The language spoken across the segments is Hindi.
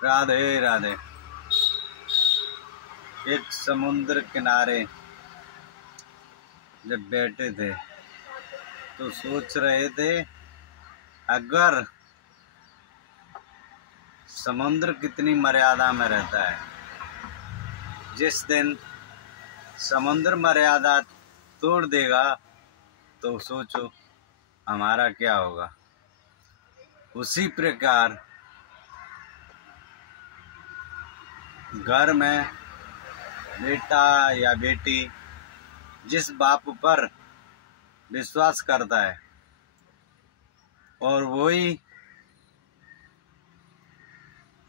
राधे राधे। एक समुद्र किनारे जब बैठे थे तो सोच रहे थे, अगर समुद्र कितनी मर्यादा में रहता है, जिस दिन समुद्र मर्यादा तोड़ देगा तो सोचो हमारा क्या होगा। उसी प्रकार घर में बेटा या बेटी जिस बाप पर विश्वास करता है और वही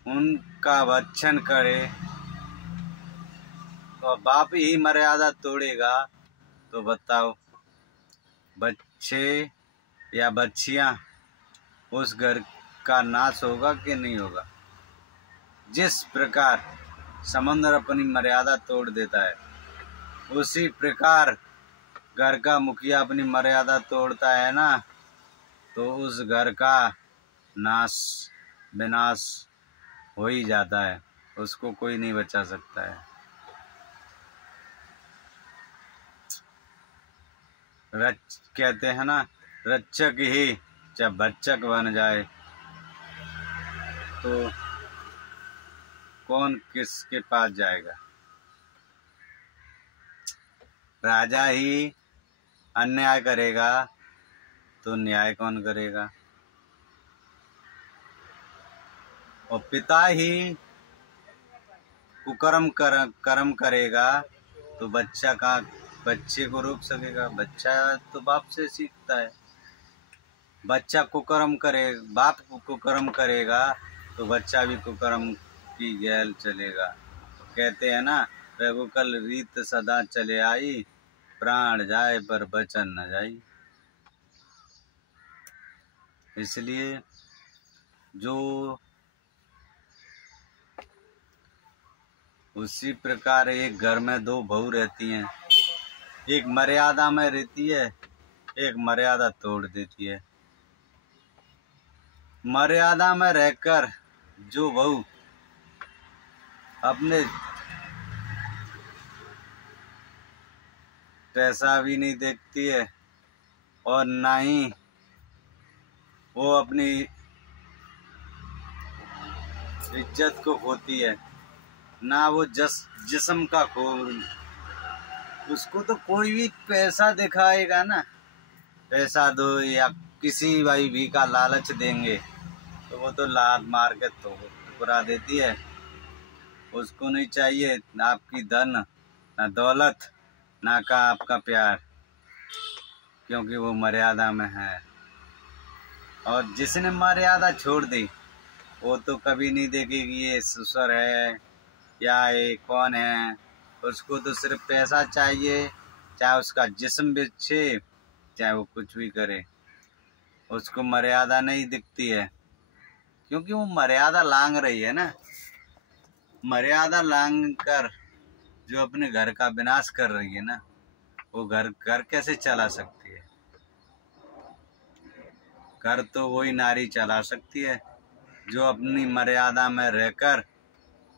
उनका वचन करे, तो बाप ही मर्यादा तोड़ेगा तो बताओ बच्चे या बच्चियां उस घर का नाश होगा कि नहीं होगा। जिस प्रकार समुद्र अपनी मर्यादा तोड़ देता है, उसी प्रकार घर का मुखिया अपनी मर्यादा तोड़ता है ना, तो उस घर का नाश विनाश हो ही जाता है, उसको कोई नहीं बचा सकता है। कहते हैं ना, रक्षक ही जब भक्षक बन जाए तो कौन किसके पास जाएगा। राजा ही अन्याय करेगा तो न्याय कौन करेगा, और पिता ही कुकर्म कर्म करेगा तो बच्चे को रोक सकेगा। बच्चा तो बाप से सीखता है। बच्चा कुकर्म करे, बाप कुकर्म करेगा तो बच्चा भी कुकर्म की गैल चलेगा। तो कहते हैं ना, रघुकुल रीत सदा चले आई, प्राण जाए पर बचन न जाई। इसलिए जो उसी प्रकार एक घर में दो बहू रहती हैं, एक मर्यादा में रहती है, एक मर्यादा तोड़ देती है। मर्यादा में रहकर जो बहू अपने पैसा भी नहीं देखती है और ना ही वो अपनी इज्जत को खोती है, ना वो जिस्म का खो, उसको तो कोई भी पैसा दिखाएगा ना, पैसा दो या किसी भाई भी का लालच देंगे तो वो तो लात मार के तो ठुकरा देती है। उसको नहीं चाहिए ना आपकी धन, ना दौलत, ना का आपका प्यार, क्योंकि वो मर्यादा में है। और जिसने मर्यादा छोड़ दी वो तो कभी नहीं देखेगी ये ससुर है या ये कौन है। उसको तो सिर्फ पैसा चाहिए, चाहे उसका जिस्म बेचे, चाहे वो कुछ भी करे, उसको मर्यादा नहीं दिखती है, क्योंकि वो मर्यादा लांग रही है ना। मर्यादा लांग कर जो अपने घर का विनाश कर रही है ना, वो घर कैसे चला सकती है। घर तो वही नारी चला सकती है जो अपनी मर्यादा में रहकर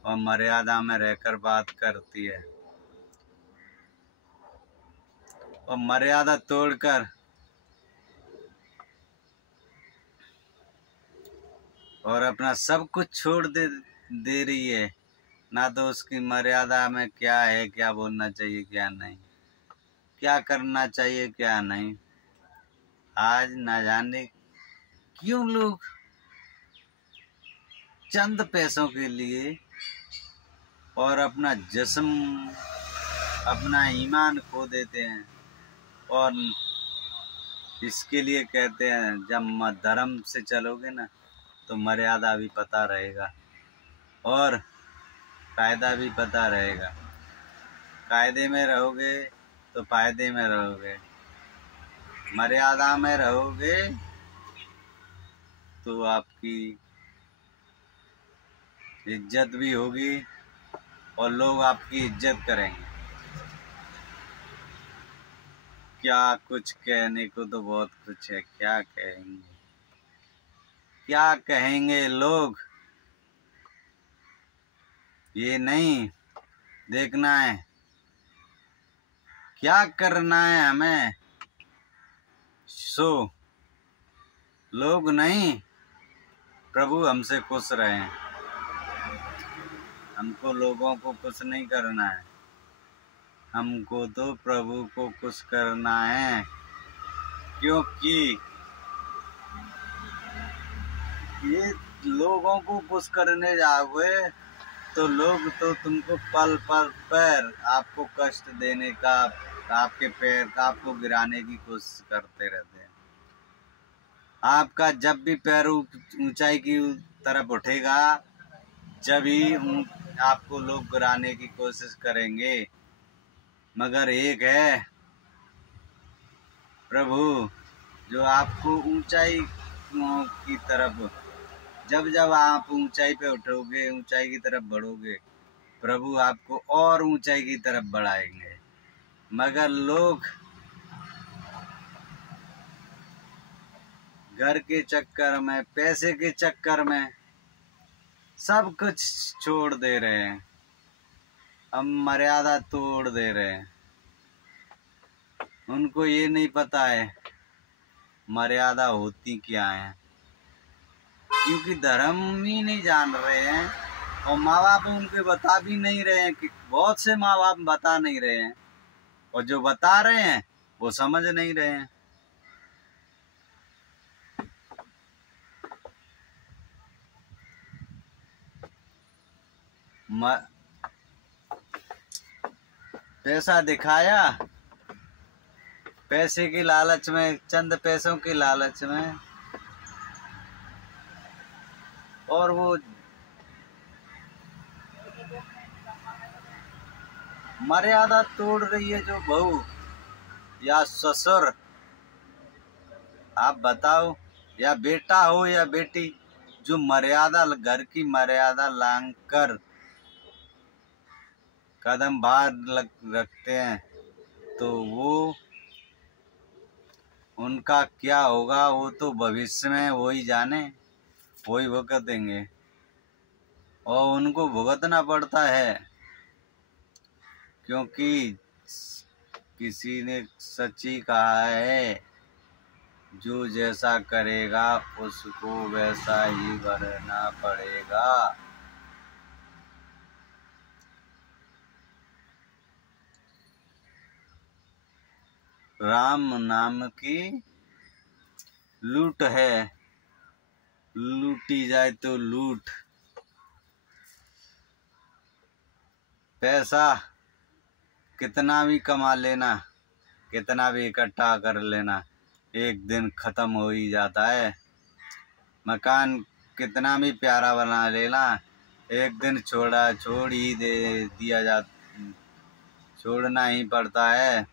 और मर्यादा में रहकर बात करती है, और मर्यादा तोड़कर और अपना सब कुछ छोड़ दे रही है। ना तो उसकी मर्यादा में क्या है, क्या बोलना चाहिए क्या नहीं, क्या करना चाहिए क्या नहीं। आज ना जाने क्यों लोग चंद पैसों के लिए और अपना जिस्म, अपना ईमान खो देते हैं। और इसके लिए कहते हैं, जब धर्म से चलोगे ना तो मर्यादा भी पता रहेगा और कायदा भी पता रहेगा। कायदे में रहोगे तो फायदे में रहोगे, मर्यादा में रहोगे तो आपकी इज्जत भी होगी और लोग आपकी इज्जत करेंगे। क्या कुछ कहने को तो बहुत कुछ है, क्या कहेंगे, क्या कहेंगे लोग। ये नहीं देखना है क्या करना है हमें। सो लोग नहीं, प्रभु हमसे खुश रहें। हमको लोगों को खुश नहीं करना है, हमको तो प्रभु को खुश करना है। क्योंकि ये लोगों को खुश करने जाओगे तो लोग तो तुमको पल पल पर आपको कष्ट देने का, आपके पैर का आपको गिराने की कोशिश करते रहते हैं। आपका जब भी पैर ऊंचाई की तरफ उठेगा, जब ही आपको लोग गिराने की कोशिश करेंगे। मगर एक है प्रभु जो आपको ऊंचाई की तरफ, जब जब आप ऊंचाई पे उठोगे, ऊंचाई की तरफ बढ़ोगे, प्रभु आपको और ऊंचाई की तरफ बढ़ाएंगे। मगर लोग घर के चक्कर में, पैसे के चक्कर में सब कुछ छोड़ दे रहे हैं, हम मर्यादा तोड़ दे रहे हैं। उनको ये नहीं पता है मर्यादा होती क्या है, क्योंकि धर्म ही नहीं जान रहे हैं और माँ बाप उनके बता भी नहीं रहे हैं। कि बहुत से माँ बाप बता नहीं रहे हैं और जो बता रहे हैं वो समझ नहीं रहे हैं। पैसा दिखाया, पैसे की लालच में, चंद पैसों की लालच में, और वो मर्यादा तोड़ रही है जो बहू या ससुर, आप बताओ, या बेटा हो या बेटी, जो मर्यादा, घर की मर्यादा लांघ कर कदम बाहर रखते हैं, तो वो उनका क्या होगा वो तो भविष्य में वही जाने, वही भुगतेंगे और उनको भुगतना पड़ता है। क्योंकि किसी ने सच ही कहा है, जो जैसा करेगा उसको वैसा ही भरना पड़ेगा। राम नाम की लूट है, लूटी जाए तो लूट। पैसा कितना भी कमा लेना, कितना भी इकट्ठा कर लेना, एक दिन खत्म हो ही जाता है। मकान कितना भी प्यारा बना लेना, एक दिन छोड़ ही छोड़ना ही पड़ता है।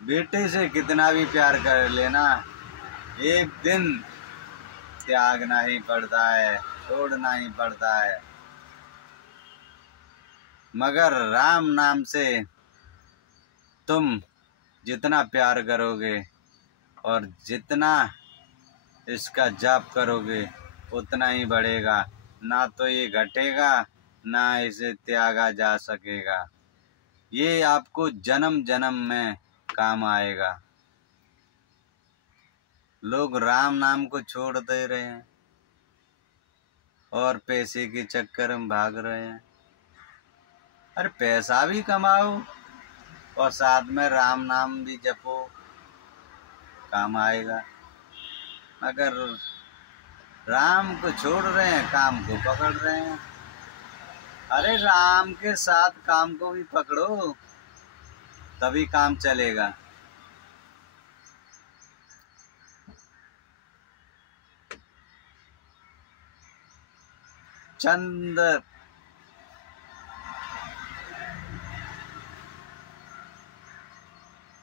बेटे से कितना भी प्यार कर लेना, एक दिन त्यागना ही पड़ता है, छोड़ना ही पड़ता है। मगर राम नाम से तुम जितना प्यार करोगे और जितना इसका जाप करोगे उतना ही बढ़ेगा, ना तो ये घटेगा ना इसे त्यागा जा सकेगा। ये आपको जन्म जन्म में काम आएगा। लोग राम नाम को छोड़ दे रहे हैं और पैसे के चक्कर में भाग रहे हैं। अरे पैसा भी कमाओ और साथ में राम नाम भी जपो, काम आएगा। मगर राम को छोड़ रहे हैं, काम को पकड़ रहे हैं। अरे राम के साथ काम को भी पकड़ो, तभी काम चलेगा। चंद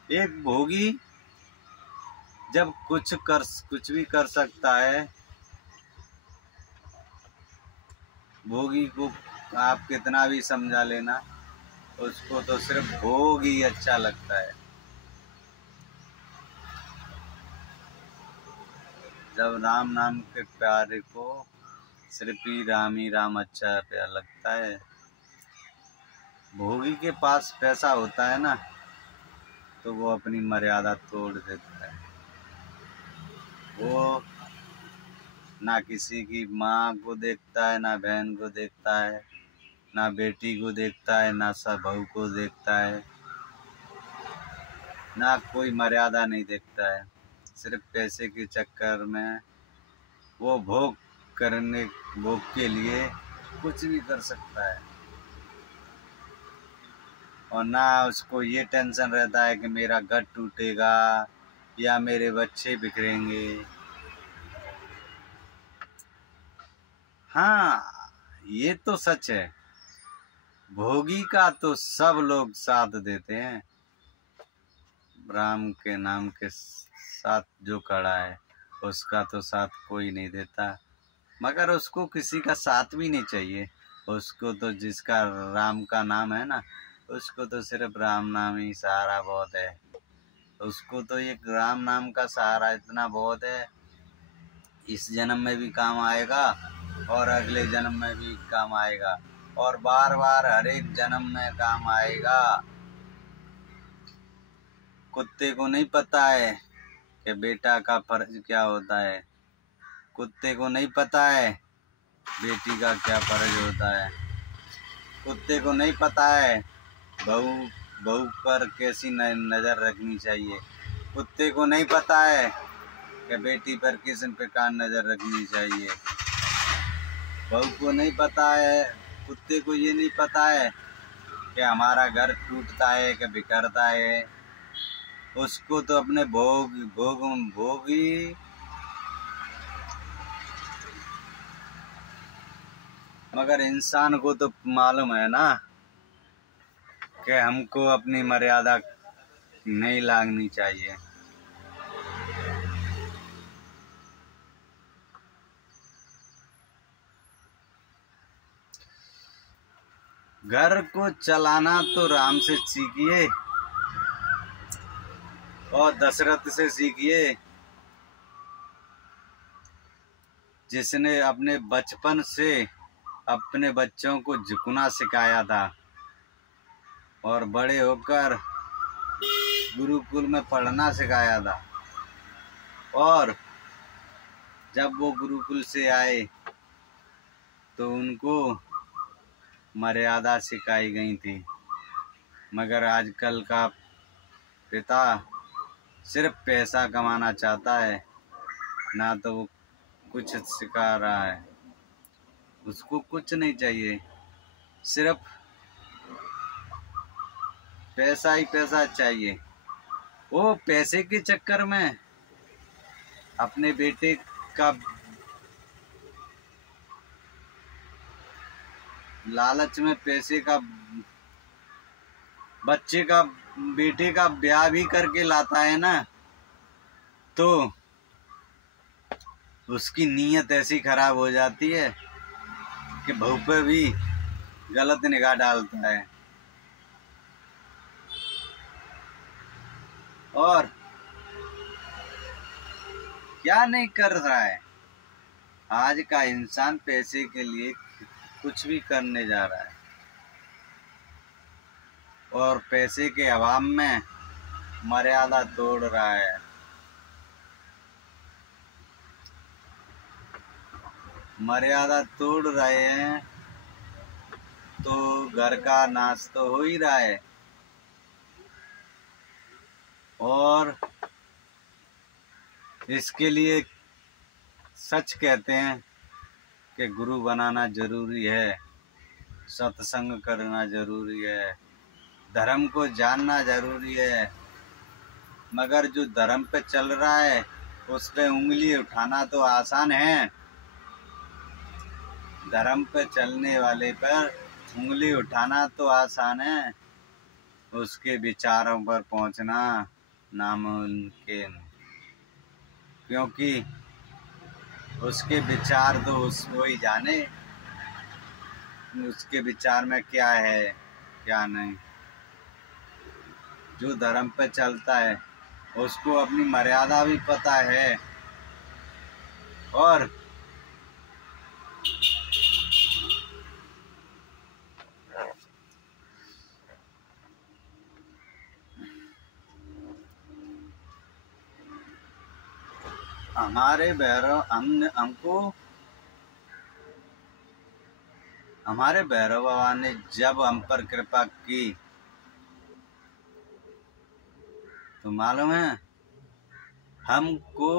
एक भोगी जब कुछ भी कर सकता है, भोगी को आप कितना भी समझा लेना, उसको तो सिर्फ भोग ही अच्छा लगता है। जब राम नाम के प्यारे को सिर्फ ही राम अच्छा प्यारा लगता है। भोगी के पास पैसा होता है ना, तो वो अपनी मर्यादा तोड़ देता है। वो ना किसी की माँ को देखता है, ना बहन को देखता है, ना बेटी को देखता है, ना सब बहू को देखता है, ना कोई मर्यादा नहीं देखता है। सिर्फ पैसे के चक्कर में वो भोग के लिए कुछ भी कर सकता है। और ना उसको ये टेंशन रहता है कि मेरा घर टूटेगा या मेरे बच्चे बिखरेंगे। हाँ, ये तो सच है, भोगी का तो सब लोग साथ देते हैं, राम के नाम के साथ जो खड़ा है उसका तो साथ कोई नहीं देता। मगर उसको किसी का साथ भी नहीं चाहिए। उसको तो जिसका राम का नाम है ना, उसको तो सिर्फ राम नाम ही सहारा बहुत है। उसको तो एक राम नाम का सहारा इतना बहुत है, इस जन्म में भी काम आएगा और अगले जन्म में भी काम आएगा और बार बार हर एक जन्म में काम आएगा। कुत्ते को नहीं पता है कि बेटा का फर्ज क्या होता है। कुत्ते को नहीं पता है बेटी का क्या फर्ज होता है। कुत्ते को नहीं पता है बहू पर कैसी नज़र रखनी चाहिए। कुत्ते को नहीं पता है कि बेटी पर किस प्रकार नज़र रखनी चाहिए। बहू को नहीं पता है, कुत्ते को ये नहीं पता है कि हमारा घर टूटता है कि बिखरता है। उसको तो अपने भोगी मगर इंसान को तो मालूम है ना कि हमको अपनी मर्यादा नहीं लांघनी चाहिए। घर को चलाना तो राम से सीखिए और दशरथ से सीखिए, जिसने अपने बचपन से अपने बच्चों को झुकना सिखाया था और बड़े होकर गुरुकुल में पढ़ना सिखाया था। और जब वो गुरुकुल से आए तो उनको मर्यादा सिखाई गई थी। मगर आजकल का पिता सिर्फ पैसा कमाना चाहता है, ना तो वो कुछ सिखा रहा है। उसको कुछ नहीं चाहिए, सिर्फ पैसा ही पैसा चाहिए। वो पैसे के चक्कर में अपने बेटे का लालच में बेटे का ब्याह भी करके लाता है ना, तो उसकी नीयत ऐसी खराब हो जाती है कि बहू पे भी गलत निगाह डालता है। और क्या नहीं कर रहा है आज का इंसान, पैसे के लिए कुछ भी करने जा रहा है और पैसे के अभाव में मर्यादा तोड़ रहा है। मर्यादा तोड़ रहे हैं तो घर का नाश तो हो ही रहा है। और इसके लिए सच कहते हैं कि गुरु बनाना जरूरी है, सत्संग करना जरूरी है, धर्म को जानना जरूरी है। मगर जो धर्म पे चल रहा है उस पे उंगली उठाना तो आसान है, धर्म पे चलने वाले पर उंगली उठाना तो आसान है, उसके विचारों पर पहुंचना नामुमकिन। क्योंकि उसके विचार तो उसको ही जाने, उसके विचार में क्या है क्या नहीं। जो धर्म पे चलता है उसको अपनी मर्यादा भी पता है और हमारे भैरव हमको हमारे भैरव बाबा ने जब हम पर कृपा की तो मालूम है हमको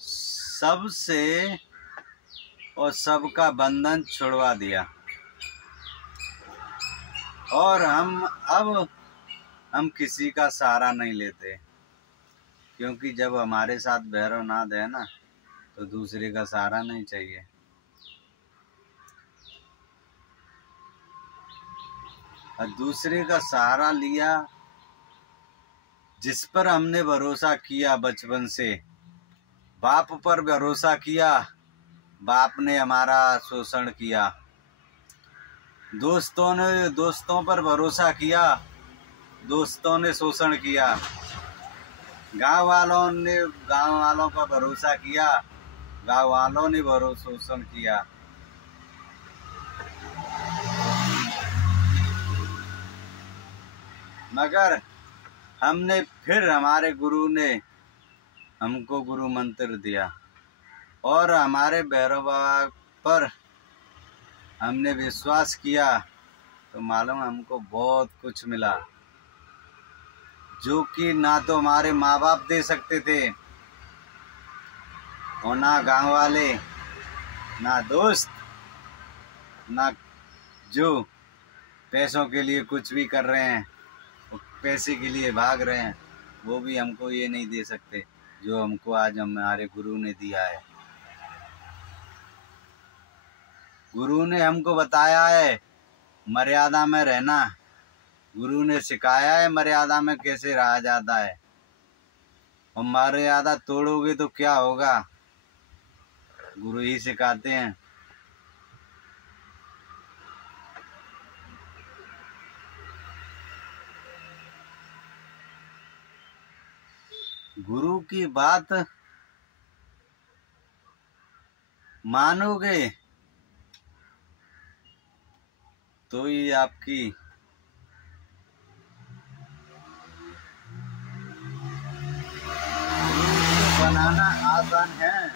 सबसे और सबका बंधन छुड़वा दिया। और हम किसी का सहारा नहीं लेते, क्योंकि जब हमारे साथ भैरव नाथ है ना तो दूसरे का सहारा नहीं चाहिए। और दूसरे का सहारा लिया जिस पर हमने भरोसा किया बचपन से, बाप पर भरोसा किया, बाप ने हमारा शोषण किया। दोस्तों पर भरोसा किया, दोस्तों ने शोषण किया। गांव वालों पर भरोसा किया, गांव वालों ने शोषण किया। मगर फिर हमारे गुरु ने हमको गुरु मंत्र दिया और हमारे भैरव बाबा पर हमने विश्वास किया तो मालूम हमको बहुत कुछ मिला, जो कि ना तो हमारे माँ बाप दे सकते थे और ना गांव वाले, ना दोस्त, ना जो पैसों के लिए कुछ भी कर रहे हैं, पैसे के लिए भाग रहे हैं, वो भी हमको ये नहीं दे सकते जो हमको आज हमारे गुरु ने दिया है। गुरु ने हमको बताया है मर्यादा में रहना, गुरु ने सिखाया है मर्यादा में कैसे रहा जाता है। और मर्यादा तोड़ोगे तो क्या होगा, गुरु ही सिखाते हैं। गुरु की बात मानोगे तो ही आपकी बनाना आसान है,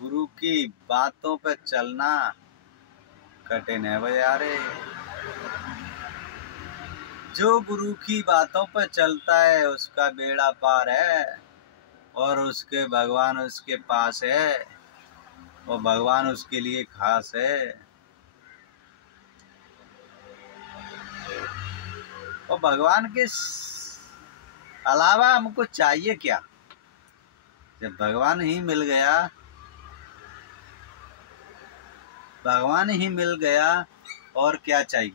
गुरु की बातों पे चलना कठिन है भैयारे। जो गुरु की बातों पर चलता है उसका बेड़ा पार है और उसके भगवान उसके पास है और भगवान उसके लिए खास है। और भगवान के अलावा हमको चाहिए क्या? जब भगवान ही मिल गया, भगवान ही मिल गया और क्या चाहिए?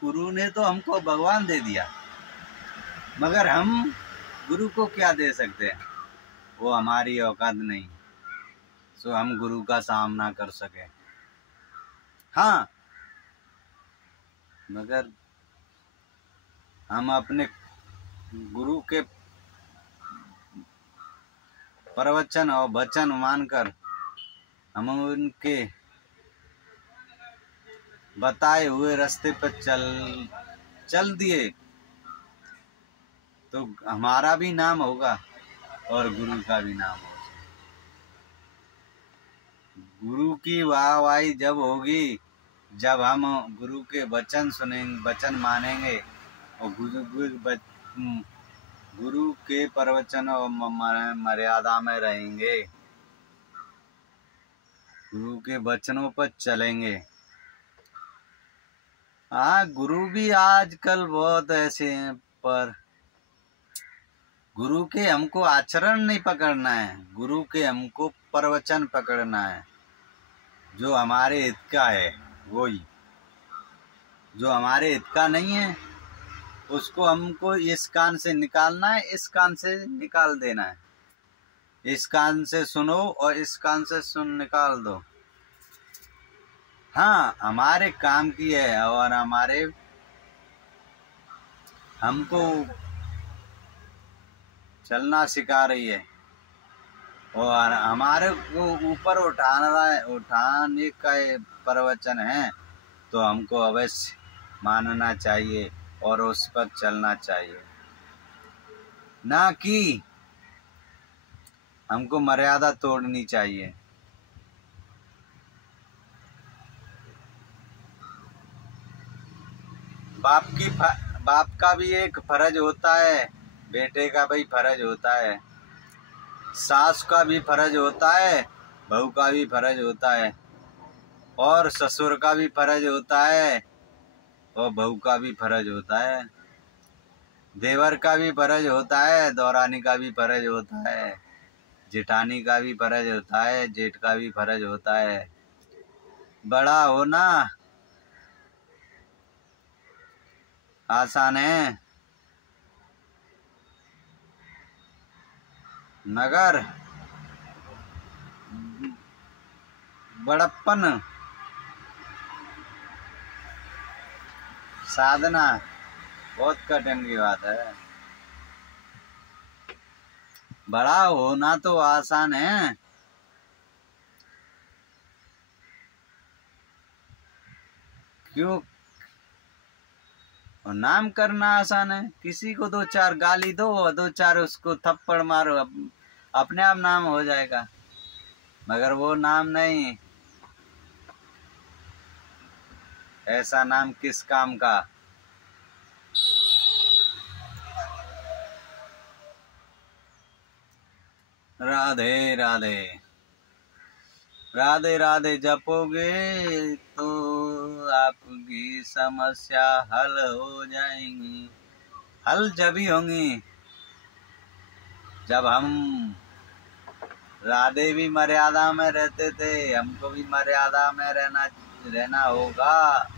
गुरु ने तो हमको भगवान दे दिया, मगर हम गुरु को क्या दे सकते हैं? वो हमारी औकात नहीं, सो हम गुरु का सामना कर सके। हाँ, मगर हम अपने गुरु के प्रवचन और वचन मानकर हम उनके बताए हुए रास्ते पर चल दिए तो हमारा भी नाम होगा और गुरु का भी नाम होगा। गुरु की वाहवाही जब होगी जब हम गुरु के वचन सुनेंगे, वचन मानेंगे और गुरु के प्रवचन और मर्यादा में रहेंगे, गुरु के वचनों पर चलेंगे। हाँ, गुरु भी आजकल बहुत ऐसे हैं, पर गुरु के हमको आचरण नहीं पकड़ना है, गुरु के हमको प्रवचन पकड़ना है। जो हमारे हित का है वही, जो हमारे हित का नहीं है उसको हमको इस कान से निकालना है, इस कान से निकाल देना है। इस कान से सुनो और इस कान से सुन निकाल दो। हाँ, हमारे काम की है और हमको चलना सिखा रही है और हमारे को ऊपर उठाने का प्रवचन है, तो हमको अवश्य मानना चाहिए और उस पर चलना चाहिए, ना कि हमको मर्यादा तोड़नी चाहिए। बाप का भी एक फर्ज होता है, बेटे का भी फर्ज होता है, सास का भी फर्ज होता है, बहू का भी फर्ज होता है, और ससुर का भी फर्ज होता है, और बहू का भी फर्ज होता है, देवर का भी फर्ज होता है, दौरानी का भी फर्ज होता है, जेठानी का भी फर्ज होता है, जेठ का भी फर्ज होता है। बड़ा होना आसान है, मगर बड़प्पन साधना बहुत कठिन की बात है। बड़ा होना तो आसान है, क्यों? और नाम करना आसान है। किसी को दो चार गाली दो और दो चार उसको थप्पड़ मारो, अपने आप नाम हो जाएगा, मगर वो नाम नहीं। ऐसा नाम किस काम का? राधे राधे राधे राधे जपोगे तो आपकी समस्या हल हो जाएंगी। हल जब ही होंगी जब हम राधे भी मर्यादा में रहते थे, हमको भी मर्यादा में रहना होगा।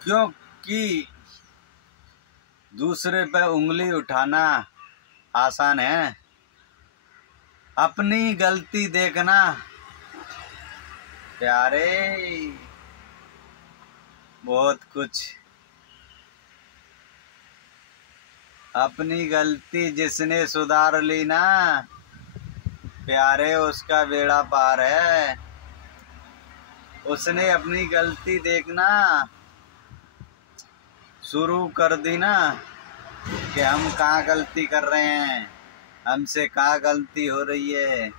क्योंकि दूसरे पे उंगली उठाना आसान है, अपनी गलती देखना प्यारे बहुत कुछ। अपनी गलती जिसने सुधार ली ना प्यारे, उसका बेड़ा पार है। उसने अपनी गलती देखना शुरू कर दी ना कि हम कहाँ गलती कर रहे हैं, हमसे कहाँ गलती हो रही है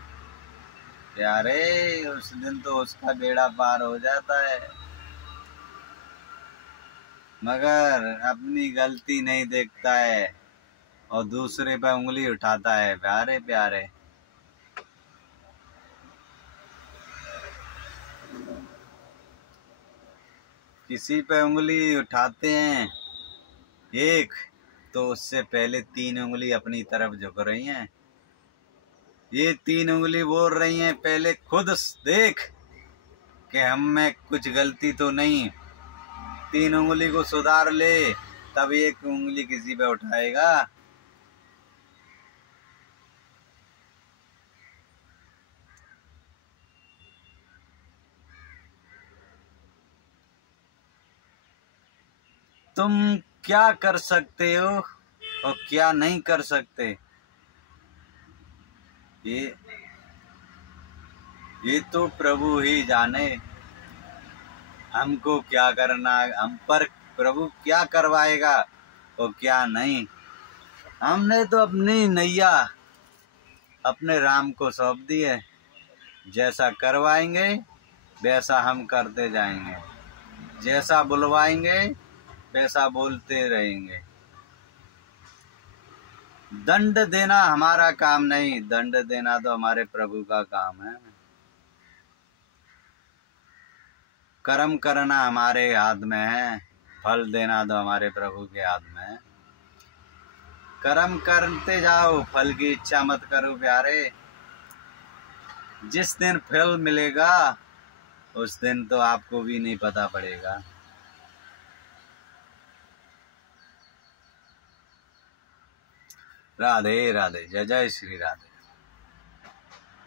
प्यारे, उस दिन तो उसका बेड़ा पार हो जाता है। मगर अपनी गलती नहीं देखता है और दूसरे पे उंगली उठाता है प्यारे प्यारे। किसी पे उंगली उठाते हैं एक, तो उससे पहले 3 उंगली अपनी तरफ झुक रही हैं। ये 3 उंगली बोल रही हैं पहले खुद देख कि हम में कुछ गलती तो नहीं। 3 उंगली को सुधार ले तब एक उंगली किसी पे उठाएगा। तुम क्या कर सकते हो और क्या नहीं कर सकते, ये तो प्रभु ही जाने। हमको क्या करना, हम पर प्रभु क्या करवाएगा और क्या नहीं। हमने तो अपनी नैया अपने राम को सौंप दी है। जैसा करवाएंगे वैसा हम करते जाएंगे, जैसा बुलवाएंगे वैसा बोलते रहेंगे। दंड देना हमारा काम नहीं, दंड देना तो हमारे प्रभु का काम है। कर्म करना हमारे हाथ में है, फल देना तो हमारे प्रभु के हाथ में है। कर्म करते जाओ, फल की इच्छा मत करो प्यारे। जिस दिन फल मिलेगा उस दिन तो आपको भी नहीं पता पड़ेगा। राधे राधे, जय जय श्री राधे।